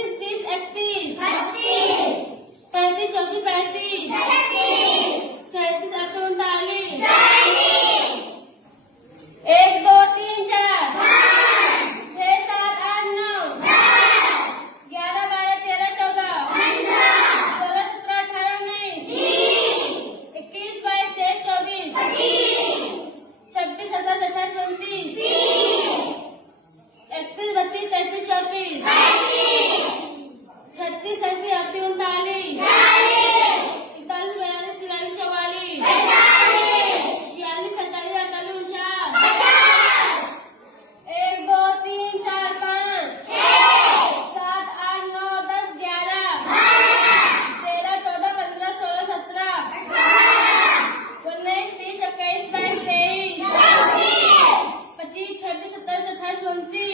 29, 30, 31, 33, 34, 35, 37, 38, 39, 1, 2, 3, 4, 6, 7, 8, 9, 11, 12, 13, 14, 16, 17, 18, 19, 21, 22, 23, 24, 26, 27, 28, 29, 31, 32, 33, 34, 36, 37, 38, 39, 41, 42, 43, 44, 46, 47, 48, 49, 1, 2, 3, 4, 5, 7, 8, 9, 10, 11, 13, 14, 15, 16, 17, 19, 20, 21, 22, 23, 25, 26, 27, 28, 29,